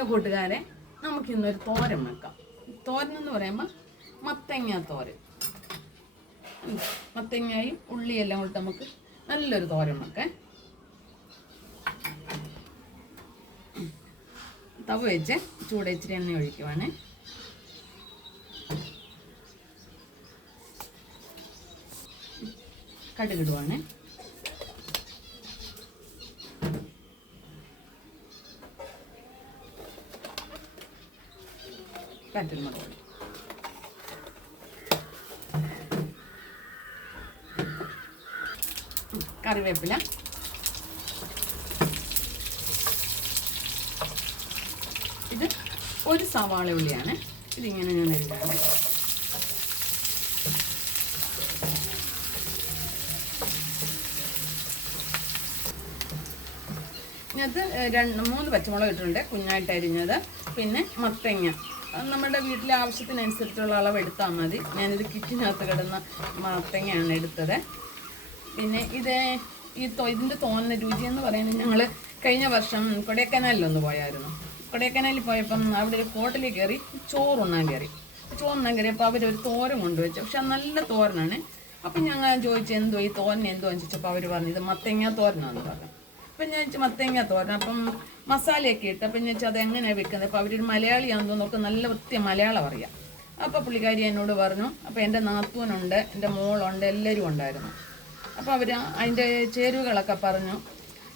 Hello കൂട്ടുകാരെ, നമുക്കിന്നൊരു തോരൻ വെക്കാം. തോരൻ എന്ന് പറയുമ്പോൾ മത്തങ്ങ തോരൻ. മത്തങ്ങയും ഉള്ളിയെല്ലാം കൂടി നമുക്ക് നല്ലൊരു തോരൻ വെക്കാം. തവ വെച്ച് ചൂട് ഇച്ചിരി എണ്ണ ഒഴിക്കുവാണ്. കടുകിടുവാണ്. വറ്റൽമുളക്, കറിവേപ്പില, ഇത് ഒരു സവാള ഉള്ളിയാണ്. ഇതിങ്ങനെ ഞാൻ എഴുതാണ്. ഇതിനകത്ത് 2-3 പച്ചമുളക് ഇട്ടിട്ടുണ്ട്, കുഞ്ഞായിട്ട് അരിഞ്ഞത്. പിന്നെ മത്തങ്ങ നമ്മുടെ വീട്ടിലെ ആവശ്യത്തിനനുസരിച്ചുള്ള അളവ് എടുത്താൽ മതി. ഞാനിത് കിറ്റിനകത്ത് കിടന്ന മത്തങ്ങയാണ് എടുത്തത്. പിന്നെ ഇതിൻ്റെ തോന്നുന്ന രുചി എന്ന് പറയുന്നത്, ഞങ്ങൾ കഴിഞ്ഞ വർഷം കൊടൈക്കനാലിലൊന്ന് പോയായിരുന്നു. കൊടൈക്കനാലിൽ പോയപ്പം അവിടെ ഒരു ഹോട്ടലിൽ കയറി ചോറുണ്ണാൻ കയറിയപ്പോൾ അവരൊരു തോരൻ കൊണ്ടുവച്ചു. പക്ഷെ നല്ല തോരനാണ്. അപ്പം ഞങ്ങൾ ചോദിച്ചു എന്തോ ഈ തോരൻ എന്തോ എന്ന് ചോദിച്ചപ്പോൾ അവർ പറഞ്ഞു ഇത് മത്തങ്ങ തോരനാണെന്ന് പറഞ്ഞു. അപ്പം ഞാൻ ചോദിച്ചു മത്തങ്ങ തോരൻ, അപ്പം മസാലയൊക്കെ ഇട്ട്. അപ്പം ഞാൻ ചോദിച്ചാൽ അതെങ്ങനെയാണ് വെക്കുന്നത്. അപ്പോൾ അവരൊരു മലയാളിയാണെന്ന് നോക്ക്, നല്ല വൃത്തിയ മലയാളം അറിയാം. അപ്പോൾ പുള്ളിക്കാരി എന്നോട് പറഞ്ഞു. അപ്പോൾ എൻ്റെ നാത്തൂനുണ്ട്, എൻ്റെ മോളുണ്ട്, എല്ലാവരും ഉണ്ടായിരുന്നു. അപ്പോൾ അവർ അതിൻ്റെ ചേരുവകളൊക്കെ പറഞ്ഞു.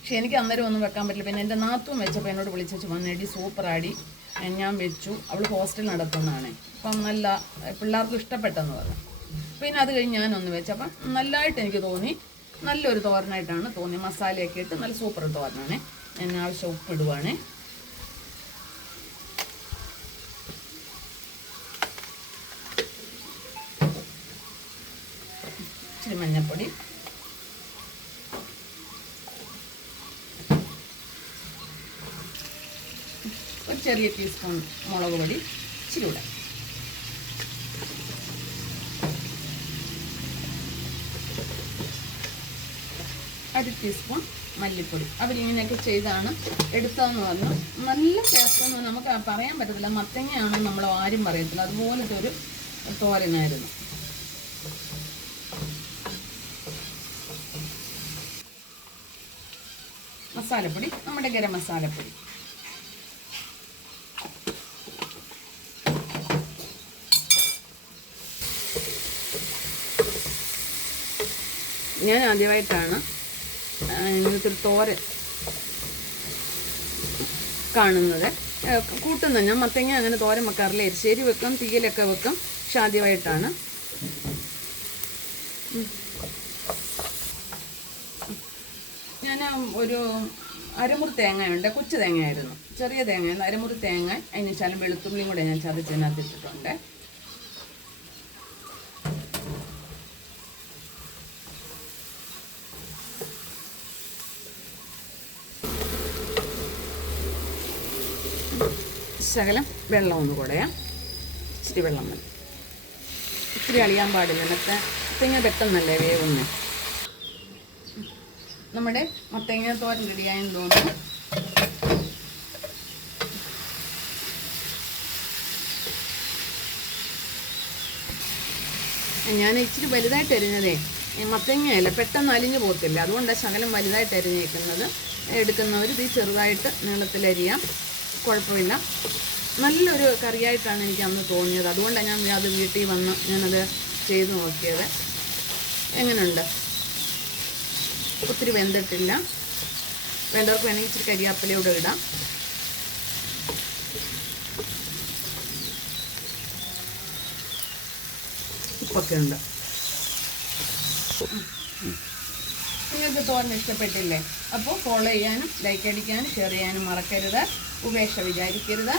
പക്ഷെ എനിക്ക് അന്നേരം ഒന്നും വെക്കാൻ പറ്റില്ല. പിന്നെ എൻ്റെ നാത്തൂൻ വെച്ചപ്പോൾ എന്നോട് വിളിച്ചു വന്നേടി സൂപ്പറാടി, ഞാൻ വെച്ചു. അവൾ ഹോസ്റ്റൽ നടത്തുന്നതാണ്. അപ്പം നല്ല പിള്ളേർക്കും ഇഷ്ടപ്പെട്ടെന്ന് പറഞ്ഞു. പിന്നെ അത് കഴിഞ്ഞ് ഞാനൊന്ന് വെച്ചപ്പം നല്ലതായിട്ട് എനിക്ക് തോന്നി. നല്ലൊരു തോരനായിട്ടാണ് തോന്നി. മസാലയൊക്കെ ഇട്ട് നല്ല സൂപ്പർ തോരനാണ്. ഞാൻ ആവശ്യം ഉപ്പിടുവാണ്. ഇച്ചിരി മഞ്ഞൾപ്പൊടി, ഒരു ചെറിയ ടീസ്പൂൺ മുളക് പൊടി, ഇച്ചിരി കൂടെ, ഒരു ടീസ്പൂൺ മല്ലിപ്പൊടി. അവരിങ്ങനെയൊക്കെ ചെയ്താണ് എടുത്തതെന്ന് പറഞ്ഞു. നല്ല ടേസ്റ്റൊന്നും നമുക്ക് പറയാൻ പറ്റത്തില്ല. മത്തങ്ങയാണോ നമ്മൾ ആരും പറയത്തില്ല, അതുപോലത്തെ ഒരു തോരനായിരുന്നു. മസാലപ്പൊടി, നമ്മുടെ ഗരം മസാലപ്പൊടി, ഞാൻ ആദ്യമായിട്ടാണ് ഇങ്ങനത്തെ ഒരു തോരൻ കാണുന്നത്, കൂട്ടുന്നത്. ഞാൻ മത്തങ്ങ അങ്ങനെ തോരൻ വെക്കാറില്ല. എരിശ്ശേരി വെക്കും, തീയലൊക്കെ വെക്കും. പക്ഷെ ആദ്യമായിട്ടാണ്. ഞാൻ ഒരു അരമുറി തേങ്ങയുണ്ട്, കൊച്ചു തേങ്ങയായിരുന്നു, ചെറിയ തേങ്ങയായിരുന്നു. അരമുറി തേങ്ങ, അതിന് ശകലം വെളുത്തുള്ളിയും കൂടെ ഞാൻ ചതച്ചതിനകത്ത് ഇട്ടിട്ടുണ്ട്. ശകലം വെള്ളം ഒന്ന് കുടയാം, ഇച്ചിരി വെള്ളം മതി. ഇച്ചിരി അളിയാൻ പാടില്ല, എന്നിട്ട് മത്തങ്ങ പെട്ടെന്നല്ലേ വേവുന്നേ. നമ്മുടെ മത്തങ്ങ തോരൻ റെഡിയായെന്ന് തോന്നുന്നു. ഞാൻ ഇച്ചിരി വലുതായിട്ട് അരിഞ്ഞതേ, മത്തങ്ങയല്ല പെട്ടെന്ന് അലിഞ്ഞു പോകത്തില്ല, അതുകൊണ്ടാണ് ശകലം വലുതായിട്ട് അരിഞ്ഞേക്കുന്നത്. എടുക്കുന്നവർ ഇത് ചെറുതായിട്ട് നീളത്തിലരിയാം, കുഴപ്പമില്ല. നല്ലൊരു കറിയായിട്ടാണ് എനിക്ക് അന്ന് തോന്നിയത്. അതുകൊണ്ടാണ് ഞാൻ അത് വീട്ടിൽ വന്ന് ഞാനത് ചെയ്ത് നോക്കിയത്. എങ്ങനെയുണ്ട്? ഒത്തിരി വെന്തിട്ടില്ല. വേണ്ടവർക്ക് വേണമെങ്കിൽ ഇച്ചിരി കരിയാപ്പിലയോടെ ഇടാം. ഉപ്പൊക്കെ ഉണ്ട്. നിങ്ങൾക്ക് തോരൻ ഇഷ്ടപ്പെട്ടില്ലേ? അപ്പോൾ ഫോളോ ചെയ്യാനും ലൈക്ക് അടിക്കാനും ഷെയർ ചെയ്യാനും മറക്കരുത്. ഉപേക്ഷ വിചാരിക്കരുത്.